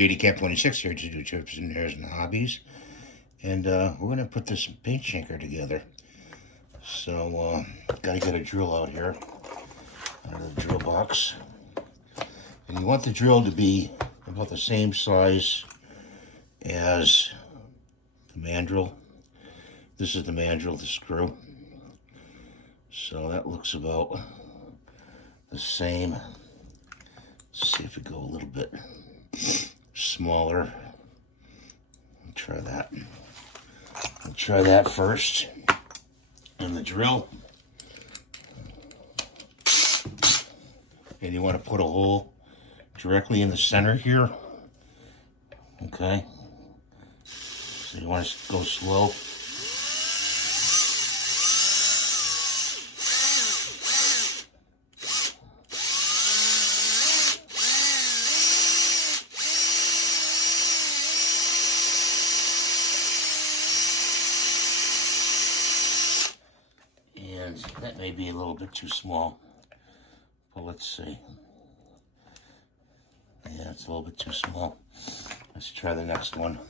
JD Cat 26 here to do tips and hairs and hobbies. And we're going to put this paint shanker together. So, got to get a drill out here, out of the drill box. And you want the drill to be about the same size as the mandrel. This is the mandrel, the screw. So that looks about the same. Let's see if we go a little bit smaller. Try that. We'll try that first. And the drill. And you want to put a hole directly in the center here. Okay. So you want to go slow. And that may be a little bit too small, but let's see. Yeah, it's a little bit too small. Let's try the next one.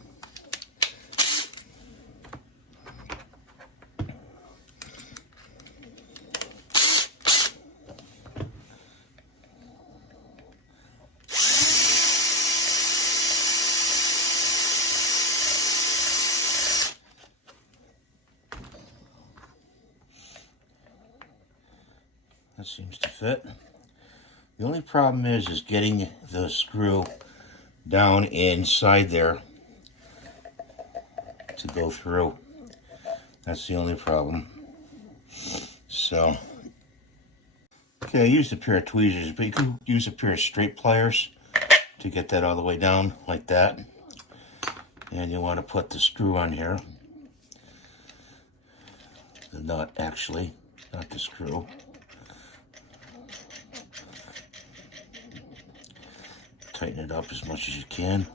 That seems to fit. The only problem is getting the screw down inside there to go through. That's the only problem. So, okay, I used a pair of tweezers, but you could use a pair of straight pliers to get that all the way down like that. And you want to put the screw on here. The nut, actually, not the screw. Tighten it up as much as you can.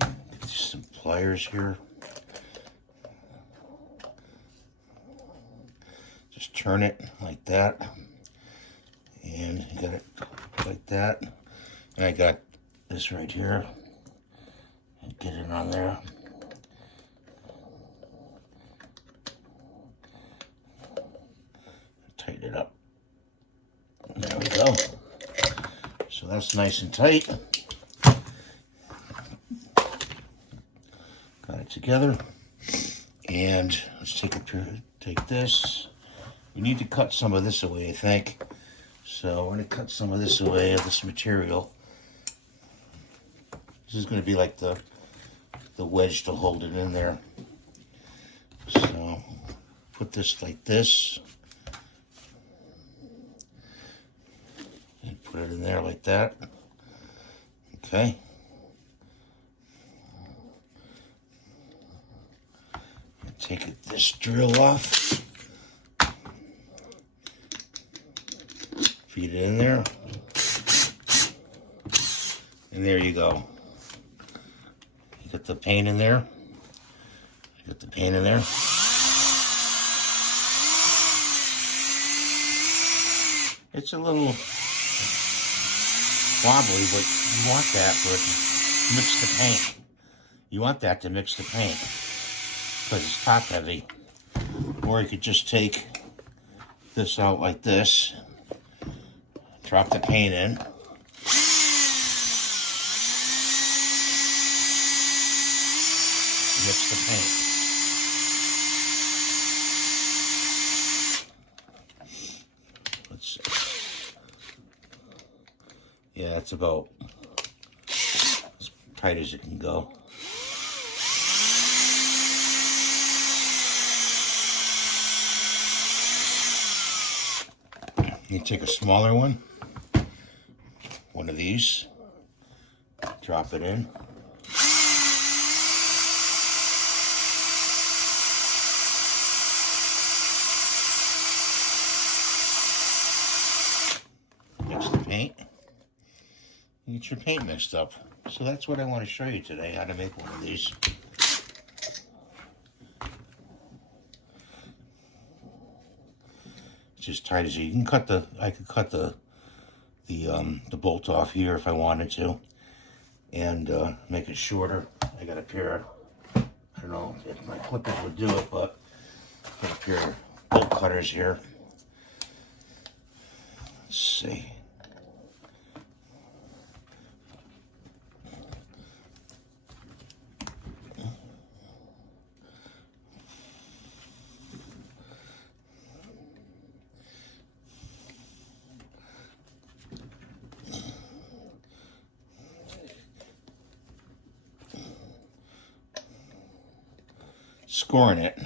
Get some pliers here. Just turn it like that. And you got it like that. And I got this right here. Get it on there. Tighten it up. There we go. So that's nice and tight. Got it together. And let's take this. We need to cut some of this away, I think. So we're going to cut some of this away of this material. This is going to be like the wedge to hold it in there. So put this like this and put it in there like that. Okay. Take this drill off. Feed it in there. And there you go. Get the paint in there. Get the paint in there. It's a little wobbly, but you want that for it to mix the paint. You want that to mix the paint because it's top heavy. Or you could just take this out like this, drop the paint in. Mix the paint. Let's see. Yeah, it's about as tight as it can go. You take a smaller one of these, drop it in. Mix the paint. You get your paint mixed up. So that's what I want to show you today, how to make one of these. just tight as you can cut the. I could cut the bolt off here if I wanted to, and make it shorter. I got a pair. I don't know if my clippers would do it, but I got a pair of bolt cutters here. Let's see. Scoring it.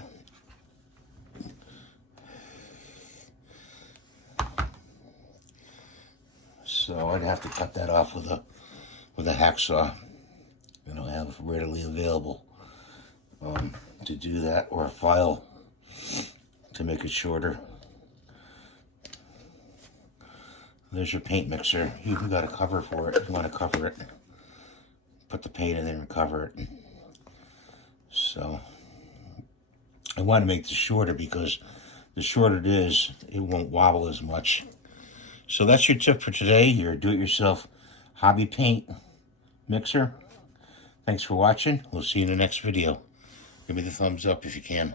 So I'd have to cut that off with a hacksaw. I don't have readily available to do that, or a file to make it shorter. There's your paint mixer. You got a cover for it if you want to cover it. Put the paint in there and cover it. So I want to make this shorter because the shorter it is, it won't wobble as much. So that's your tip for today, your do-it-yourself hobby paint mixer. Thanks for watching. We'll see you in the next video. Give me the thumbs up if you can.